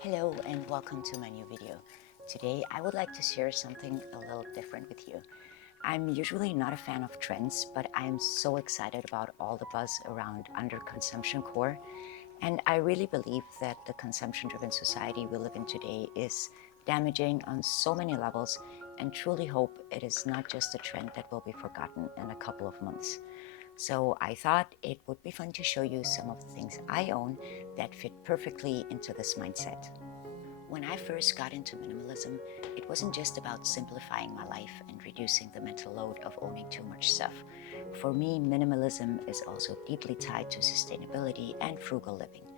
Hello and welcome to my new video. Today I would like to share something a little different with you. I'm usually not a fan of trends, but I'm so excited about all the buzz around Underconsumption Core, and I really believe that the consumption-driven society we live in today is damaging on so many levels, and truly hope it is not just a trend that will be forgotten in a couple of months. So I thought it would be fun to show you some of the things I own that fit perfectly into this mindset. When I first got into minimalism, it wasn't just about simplifying my life and reducing the mental load of owning too much stuff. For me, minimalism is also deeply tied to sustainability and frugal living.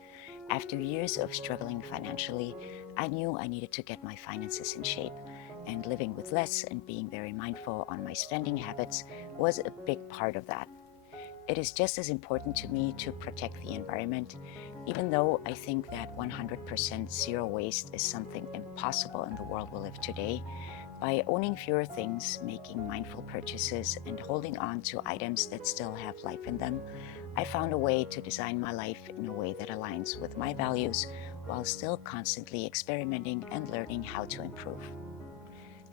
After years of struggling financially, I knew I needed to get my finances in shape, and living with less and being very mindful on my spending habits was a big part of that. It is just as important to me to protect the environment, even though I think that 100% zero waste is something impossible in the world we live today. By owning fewer things, making mindful purchases, and holding on to items that still have life in them, I found a way to design my life in a way that aligns with my values while still constantly experimenting and learning how to improve.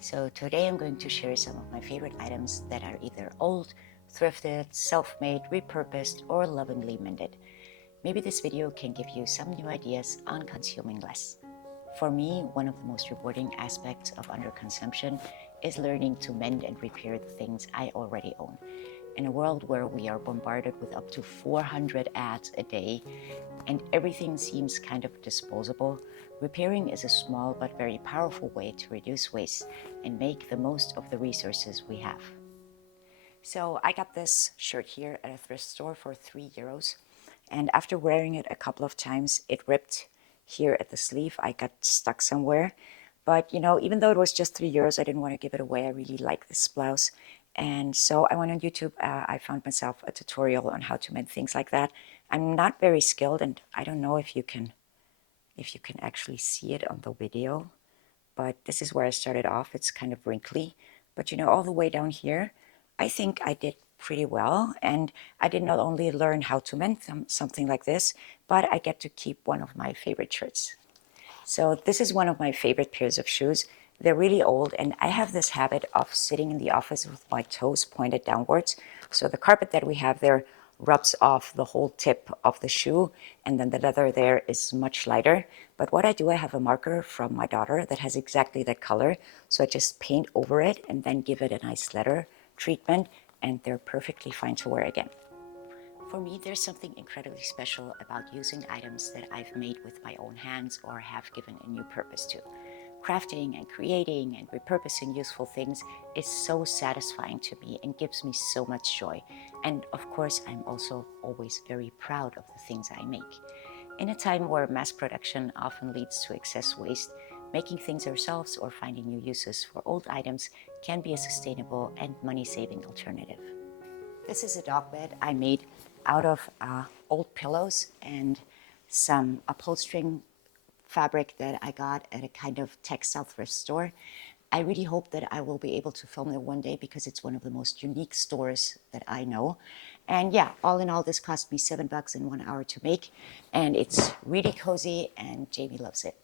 So today I'm going to share some of my favorite items that are either old, thrifted, self-made, repurposed, or lovingly mended. Maybe this video can give you some new ideas on consuming less. For me, one of the most rewarding aspects of underconsumption is learning to mend and repair the things I already own. In a world where we are bombarded with up to 400 ads a day and everything seems kind of disposable, repairing is a small but very powerful way to reduce waste and make the most of the resources we have. So I got this shirt here at a thrift store for €3. And after wearing it a couple of times, it ripped here at the sleeve. I got stuck somewhere. But, even though it was just €3, I didn't want to give it away. I really like this blouse. And so I went on YouTube. I found myself a tutorial on how to mend things like that. I'm not very skilled, and I don't know if you can actually see it on the video. But this is where I started off. It's kind of wrinkly. But, all the way down here, I think I did pretty well, and I did not only learn how to mend something like this, but I get to keep one of my favorite shirts. So this is one of my favorite pairs of shoes. They're really old, and I have this habit of sitting in the office with my toes pointed downwards. So the carpet that we have there rubs off the whole tip of the shoe, and then the leather there is much lighter. But what I do, I have a marker from my daughter that has exactly that color. So I just paint over it and then give it a nice leather treatment, and they're perfectly fine to wear again. For me, there's something incredibly special about using items that I've made with my own hands or have given a new purpose to. Crafting and creating and repurposing useful things is so satisfying to me and gives me so much joy. And of course, I'm also always very proud of the things I make. In a time where mass production often leads to excess waste, making things ourselves or finding new uses for old items can be a sustainable and money-saving alternative. This is a dog bed I made out of old pillows and some upholstering fabric that I got at a kind of textile thrift store. I really hope that I will be able to film it one day because it's one of the most unique stores that I know. And yeah, all in all, this cost me $7 in 1 hour to make, and it's really cozy and Jamie loves it.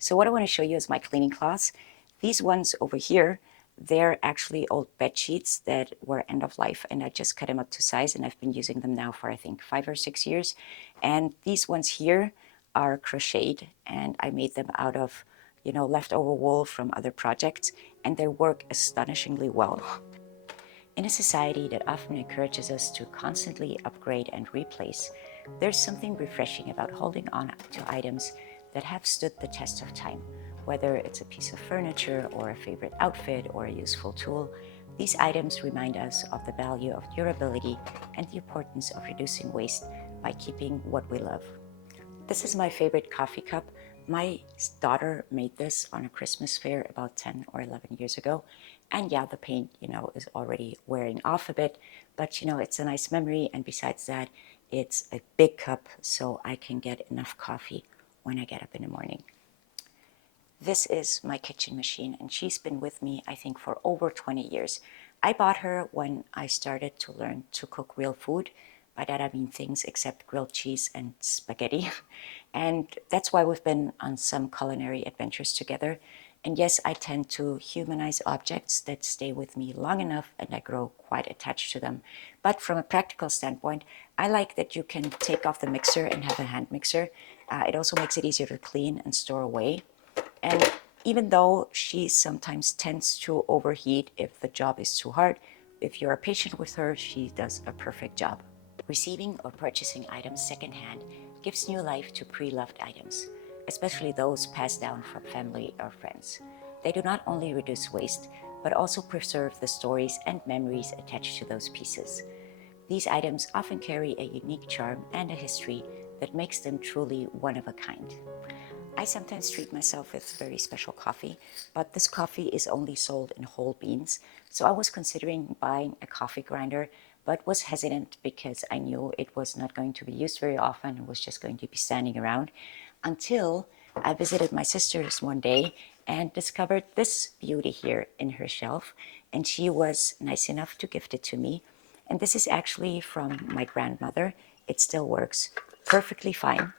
So what I want to show you is my cleaning cloths. These ones over here, they're actually old bed sheets that were end of life, and I just cut them up to size, and I've been using them now for I think 5 or 6 years. And these ones here are crocheted, and I made them out of leftover wool from other projects, and they work astonishingly well. In a society that often encourages us to constantly upgrade and replace, there's something refreshing about holding on to items that have stood the test of time. Whether it's a piece of furniture or a favorite outfit or a useful tool, these items remind us of the value of durability and the importance of reducing waste by keeping what we love. This is my favorite coffee cup. My daughter made this on a Christmas fair about 10 or 11 years ago. And yeah, the paint, is already wearing off a bit, but it's a nice memory. And besides that, it's a big cup, so I can get enough coffee when I get up in the morning. This is my kitchen machine, and she's been with me, I think, for over 20 years. I bought her when I started to learn to cook real food. By that I mean things except grilled cheese and spaghetti. And that's why we've been on some culinary adventures together. And yes, I tend to humanize objects that stay with me long enough and I grow quite attached to them. But from a practical standpoint, I like that you can take off the mixer and have a hand mixer. It also makes it easier to clean and store away. And even though she sometimes tends to overheat if the job is too hard, if you're patient with her, she does a perfect job. Receiving or purchasing items secondhand gives new life to pre-loved items, especially those passed down from family or friends. They do not only reduce waste, but also preserve the stories and memories attached to those pieces. These items often carry a unique charm and a history that makes them truly one of a kind. I sometimes treat myself with very special coffee, but this coffee is only sold in whole beans. So I was considering buying a coffee grinder, but was hesitant because I knew it was not going to be used very often and was just going to be standing around until I visited my sister's one day and discovered this beauty here in her shelf. And she was nice enough to gift it to me. And this is actually from my grandmother. It still works perfectly fine.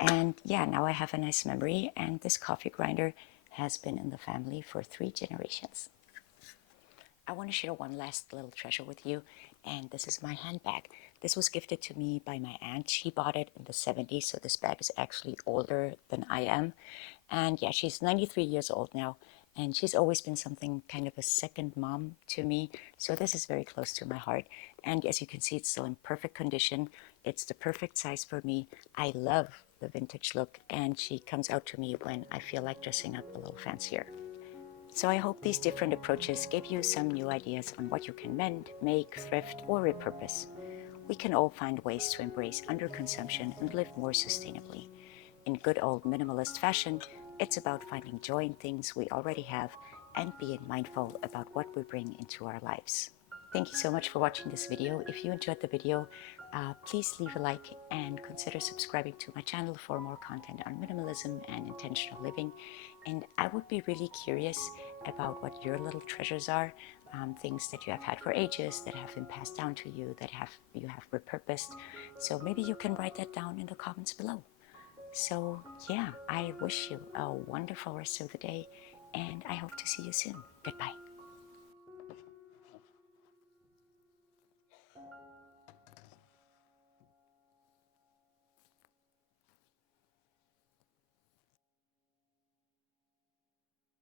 And yeah, now I have a nice memory, and this coffee grinder has been in the family for 3 generations. I want to share one last little treasure with you, and this is my handbag. This was gifted to me by my aunt. She bought it in the 70s, so this bag is actually older than I am. And yeah, she's 93 years old now, and she's always been something kind of a second mom to me. So this is very close to my heart. And as you can see, it's still in perfect condition. It's the perfect size for me. I love the vintage look, and she comes out to me when I feel like dressing up a little fancier. So I hope these different approaches give you some new ideas on what you can mend, make, thrift, or repurpose. We can all find ways to embrace underconsumption and live more sustainably. In good old minimalist fashion, it's about finding joy in things we already have and being mindful about what we bring into our lives. Thank you so much for watching this video. If you enjoyed the video, please leave a like and consider subscribing to my channel for more content on minimalism and intentional living. And I would be really curious about what your little treasures are, things that you have had for ages, that have been passed down to you, that you have repurposed. So maybe you can write that down in the comments below. So yeah, I wish you a wonderful rest of the day, and I hope to see you soon. Goodbye.